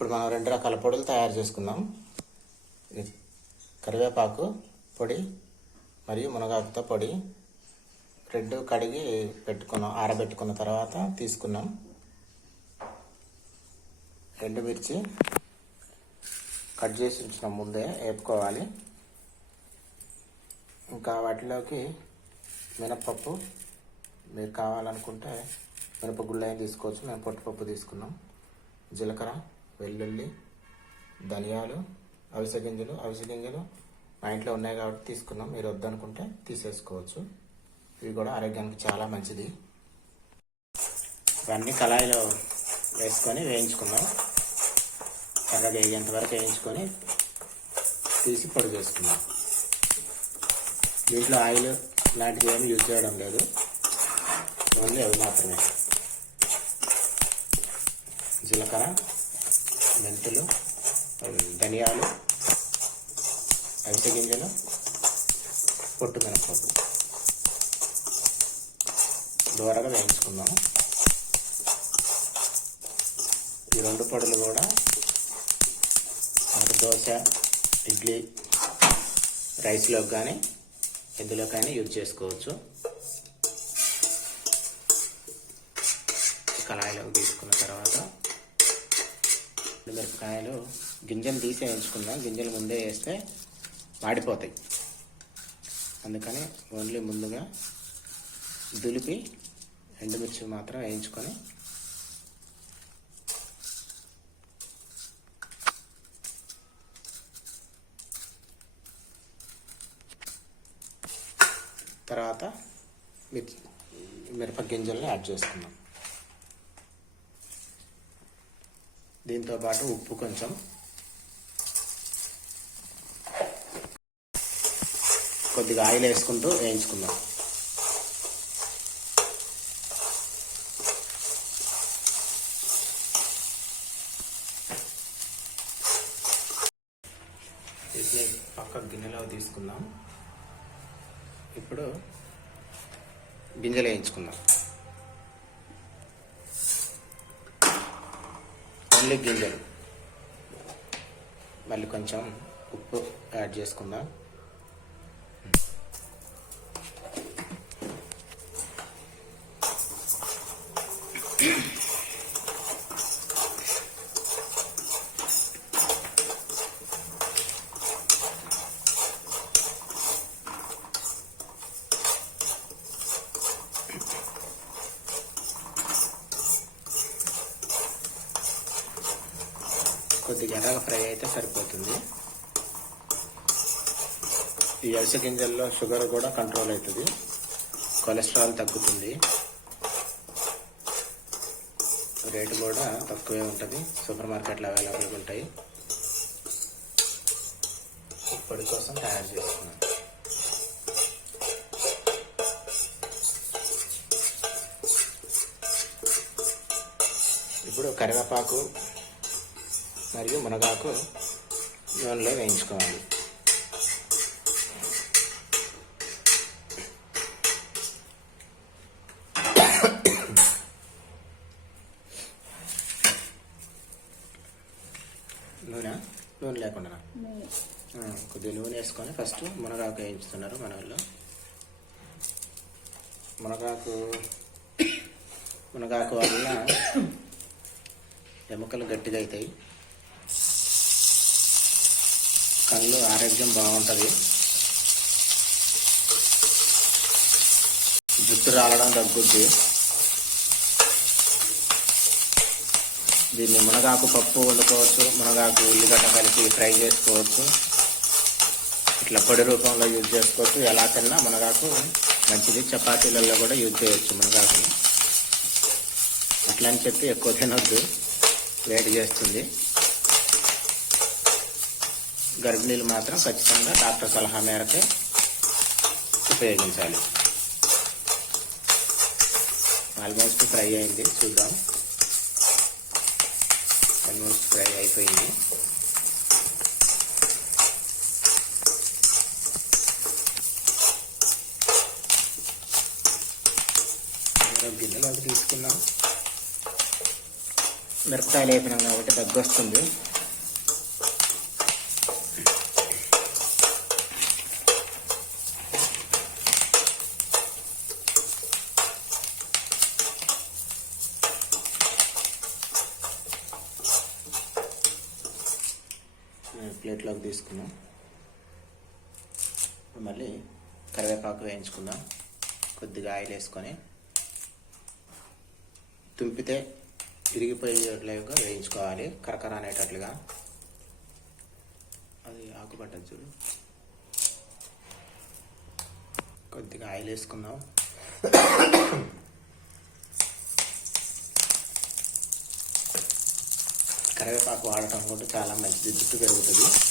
ఇప్పుడు మనం రెండు రకాల పొడులు తయారు చేసుకుందాం. కరివేపాకు పొడి మరియు మునగాకుతో పొడి. రెండు కడిగి పెట్టుకున్నాం ఆరబెట్టుకున్న తర్వాత తీసుకున్నాం. ఎండుమిర్చి కట్ చేసి ఉంచిన ముందే వేపుకోవాలి. ఇంకా వాటిలోకి మినప్పప్పు మీరు కావాలనుకుంటే మినపగుళ్ళు తీసుకోవచ్చు మేము పొట్టుపప్పు తీసుకున్నాం. జీలకర్ర వెల్లుల్లి ధనియాలు అవిసె గింజలు అవిసె గింజలు మా ఇంట్లో ఉన్నాయి కాబట్టి తీసుకున్నాం. మీరు వద్దనుకుంటే తీసేసుకోవచ్చు. ఇవి కూడా ఆరోగ్యానికి చాలా మంచిది. ఇవన్నీ కళాయిలో వేసుకొని వేయించుకుందాం ఎర్రగా వేగేంత వరకు వేయించుకొని తీసి పొడి చేసుకుందాం దీంట్లో ఆయిల్ లాంటివి ఏమి యూజ్ చేయడం లేదు. ఓన్లీ అవి మాత్రమే. జీలకర్ర మెంతులు ధనియాలు అవిసె గింజలు పొట్టు మినపప్పు. దూరగా వేయించుకుందాం ఈ రెండు పొడులు కూడా మనకు దోశ ఇడ్లీ రైస్లో కానీ ఎందులోకైనా యూజ్ చేసుకోవచ్చు. కళాయిలోకి తీసుకున్న తర్వాత మిరపకాయలు గింజలు తీసి వేయించుకుందాం. గింజలు ముందే వేస్తే వాడిపోతాయి. అందుకని ఓన్లీ ముందుగా దులిపి ఎండుమిర్చి మాత్రం వేయించుకొని తర్వాత మిర్చి మిరప గింజల్ని యాడ్ చేసుకుందాం. దీంతో పాటు ఉప్పు కొంచెం. కొద్దిగా ఆయిల్ వేసుకుంటూ వేయించుకుందాం. పక్క గిన్నెలో తీసుకుందాం. ఇప్పుడు గింజలు వేయించుకుందాం. ఓన్లీ గింజలు మళ్ళీ కొంచెం ఉప్పు యాడ్ చేసుకుందాం. కొద్దిగా ఎర్రగా ఫ్రై అయితే సరిపోతుంది. ఈ అవిసె గింజల్లో షుగర్ కూడా కంట్రోల్ అవుతుంది. కొలెస్ట్రాల్ తగ్గుతుంది. రేటు కూడా తక్కువే ఉంటుంది. సూపర్ మార్కెట్లో అవైలబుల్గా ఉంటాయి. పొడి కోసం తయారు చేస్తున్నాను. ఇప్పుడు కరివేపాకు మరియు మునగాకు నూనెలో వేయించుకోవాలి. నూనె నూనె లేకుండా. కొద్దిగా నూనె వేసుకొని ఫస్ట్ మునగాకు వేయించుతున్నారు మన వాళ్ళు. మునగాకు మునగాకు వల్ల ఎముకలు గట్టిగా అవుతాయి కళ్ళు ఆరోగ్యం బాగుంటుంది. జుట్టు రాలడం తగ్గుద్ది. దీన్ని మునగాకు పప్పు వండుకోవచ్చు మునగాకు ఉల్లిగడ్డ కలిపి ఫ్రై చేసుకోవచ్చు. ఇట్లా పొడి రూపంలో యూజ్ చేసుకోవచ్చు. ఎలా తిన్నా మునగాకు మంచిది. చపాతీలలో కూడా యూజ్ చేయొచ్చు మునగాకుని. అట్లా అని చెప్పి ఎక్కువ తినొద్దు. వేడి చేస్తుంది. గర్భిణీలు మాత్రం ఖచ్చితంగా డాక్టర్ సలహా మేరకే ఉపయోగించాలి. ఆల్మోస్ట్ ఫ్రై అయింది చూద్దాం. ఆల్మోస్ట్ ఫ్రై అయిపోయింది. గిన్నెలోకి తీసుకున్నాం మిరపకాయలు అయిపోయినాం కాబట్టి దగ్గు వస్తుంది నేను ప్లేట్లోకి తీసుకున్నాం మళ్ళీ కరివేపాకు వేయించుకుందాం. కొద్దిగా ఆయిల్ వేసుకొని తుంపితే విరిగిపోయేట్లుగా వేయించుకోవాలి. కరకర అనేటట్లుగా. అది ఆకుపట్ట చూడు. కొద్దిగా ఆయిల్ వేసుకుందాం. కరివేపాకు వాడటం కూడా చాలా మంచిది. జుట్టు పెరుగుతుంది.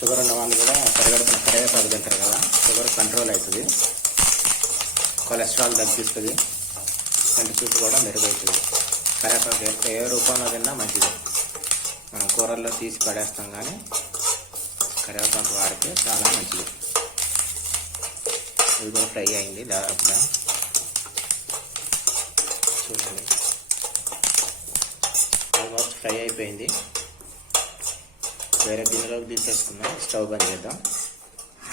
షుగర్ ఉన్న వాళ్ళు కూడా పరిగెడుతున్న కరివేపాకు తింటారు కదా షుగర్ కంట్రోల్ అవుతుంది. కొలెస్ట్రాల్ తగ్గిస్తుంది. కంటి చూపు కూడా మెరుగవుతుంది. కరివేపాకు ఏ రూపంలో తిన్నా మంచిది. మనం కూరల్లో తీసి పడేస్తాం కానీ కరివేపాకు వాడితే చాలా మంచిది. ఇది కూడా ఫ్రై అయింది దాదాపుగా. చూడండి. ఆల్మోస్ట్ ఫ్రై అయిపోయింది. వేరే గిన్నెలోకి తీసేసుకున్నాం స్టవ్ బంద్ చేద్దాం.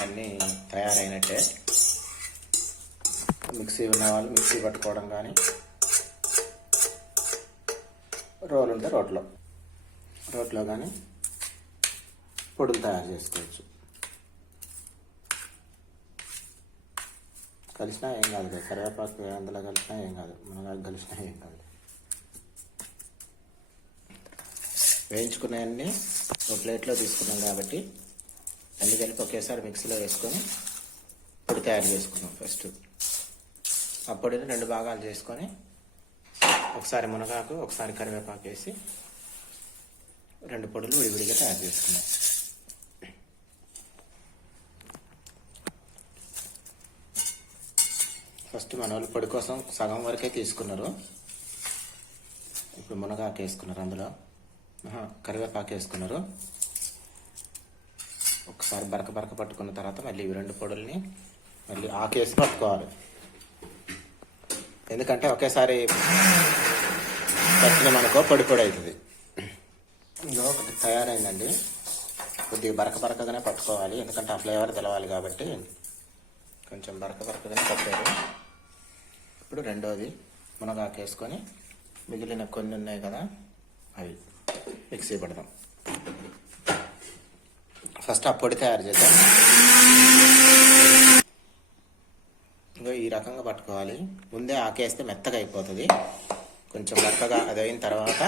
అన్నీ తయారైనట్టే మిక్సీ ఉన్న వాళ్ళు మిక్సీ పట్టుకోవడం కానీ రోలు ఉంటే రోట్లో రోట్లో కానీ పొడులు తయారు చేసుకోవచ్చు. కలిసినా ఏం కాదు కరివేపాకు అందులో కలిసినా ఏం కాదు మునగాకు కలిసినా ఏం కాదు. వేయించుకునేవన్నీ ఒక ప్లేట్లో తీసుకున్నాం కాబట్టి అన్ని కలిపి ఒకేసారి మిక్సీలో వేసుకొని పొడి తయారు చేసుకున్నాం ఫస్ట్. ఆ పొడిని రెండు భాగాలు చేసుకొని ఒకసారి మునగాకు ఒకసారి కరివేపాకు వేసి రెండు పొడులు విడివిడిగా తయారు చేసుకున్నాం. ఫస్ట్ మన వాళ్ళు పొడి కోసం సగం వరకే తీసుకున్నారు. ఇప్పుడు మునగాకు వేసుకున్నారు అందులో. కరివేపాకు వేసుకున్నారు. ఒకసారి బరక బరక పట్టుకున్న తర్వాత మళ్ళీ ఇవి రెండు పొడుల్ని మళ్ళీ ఆకేసి పట్టుకోవాలి. ఎందుకంటే ఒకేసారి పట్టినామనుకో పొడి పొడి అవుతుంది. ఇంకో ఒకటి తయారైందండి. కొద్దిగా బరక బరకగానే పట్టుకోవాలి. ఎందుకంటే ఆ ఫ్లేవర్ తెలవాలి కాబట్టి కొంచెం బరక బరకగానే పట్టారు. ఇప్పుడు రెండోది మునగాకు వేసుకొని మిగిలిన కొన్ని ఉన్నాయి కదా అవి. మిక్సీ పెడదాం. ఫస్ట్ ఆ పొడి తయారు చేద్దాం. ఇంకో ఈ రకంగా పట్టుకోవాలి. ముందే ఆకేస్తే మెత్తగా అయిపోతుంది. కొంచెం మెత్తగా అది అయిన తర్వాత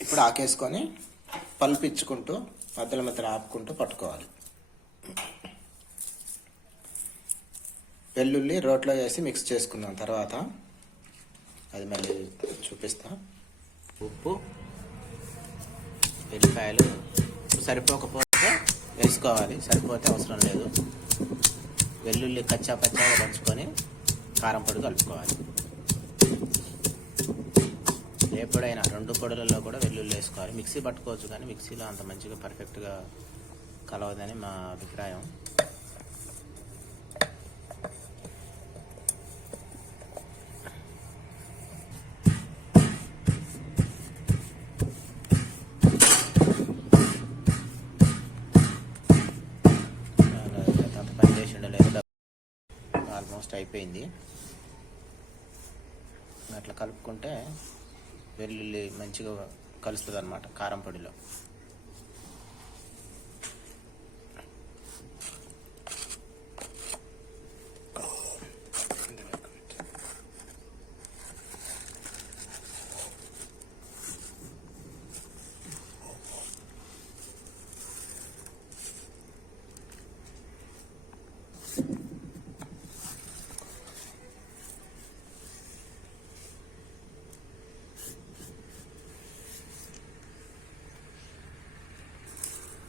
ఇప్పుడు ఆకేసుకొని పల్పించుకుంటూ మధ్యలో మధ్యలో ఆపుకుంటూ పట్టుకోవాలి. వెల్లుల్లి రోట్లో వేసి మిక్స్ చేసుకున్నాం. తర్వాత అది మళ్ళీ చూపిస్తా. ఉప్పు వెల్లిపాయలు సరిపోకపోతే వేసుకోవాలి. సరిపోతే అవసరం లేదు. వెల్లుల్లి కచ్చా పచ్చాగా పంచుకొని కారం పొడి కలుపుకోవాలి. ఎప్పుడైనా రెండు పొడులలో కూడా వెల్లుల్లి వేసుకోవాలి. మిక్సీ పట్టుకోవచ్చు కానీ మిక్సీలో అంత మంచిగా పర్ఫెక్ట్గా కలవదని మా అభిప్రాయం. అయిపోయింది. అట్లా కలుపుకుంటే వెల్లుల్లి మంచిగా కలుస్తుంది అనమాట కారం పొడిలో.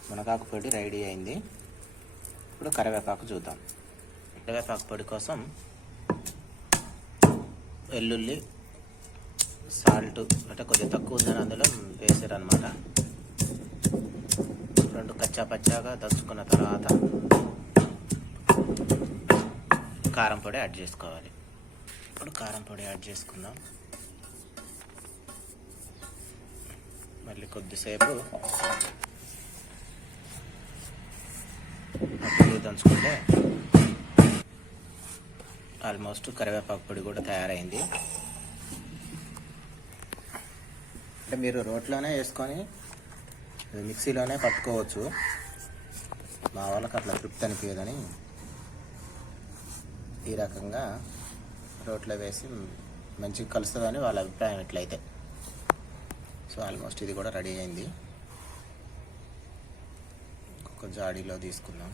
మునగాకు పొడి రెడీ అయింది. ఇప్పుడు కరివేపాకు చూద్దాం. కరివేపాకు పొడి కోసం వెల్లుల్లి సాల్ట్ అంటే కొద్దిగా తక్కువ ఉందని అందులో వేసారు అనమాట రెండు కచ్చా పచ్చాగా దంచుకున్న తర్వాత కారం పొడి యాడ్ చేసుకోవాలి. ఇప్పుడు కారం పొడి యాడ్ చేసుకుందాం. మళ్ళీ కొద్దిసేపు దంచుకుంటే ఆల్మోస్ట్ కరివేపాకు పొడి కూడా తయారైంది. అంటే మీరు రోట్లోనే వేసుకొని మిక్సీలోనే పట్టుకోవచ్చు. మా వాళ్ళకి అట్లా తృప్తి అనిపించదని ఈ రకంగా రోట్లో వేసి మంచిగా కలుస్తుందని వాళ్ళ అభిప్రాయం ఎట్లయితే సో ఆల్మోస్ట్ ఇది కూడా రెడీ అయింది. ఒక జాడీలో తీసుకుందాం.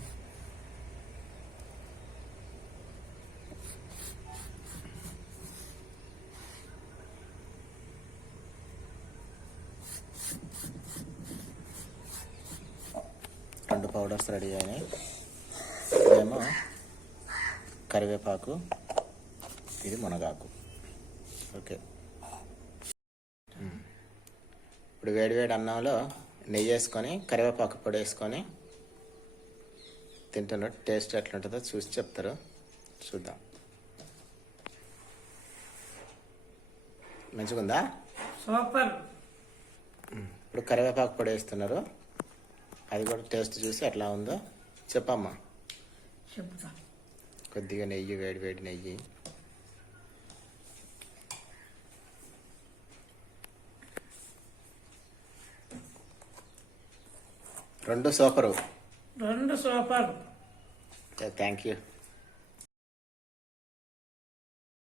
రెండు అయినాయి ఇదేమో కరివేపాకు ఇది మునగాకు. ఓకే. ఇప్పుడు వేడివేడి అన్నంలో నెయ్యి వేసుకొని కరివేపాకు పొడి వేసుకొని తింటున్నట్టు టేస్ట్ ఎట్లుంటుందో చూసి చెప్తారు. చూద్దాం. మంచిగుందా? సూపర్. ఇప్పుడు కరివేపాకు పొడి వేస్తున్నారు. అది కూడా టేస్ట్ చూసి ఎట్లా ఉందో చెప్పమ్మా. చెప్తా. కొద్దిగా నెయ్యి వేడి వేడి నెయ్యి. రెండు సూపరు. రెండు సూపర్. Thank you.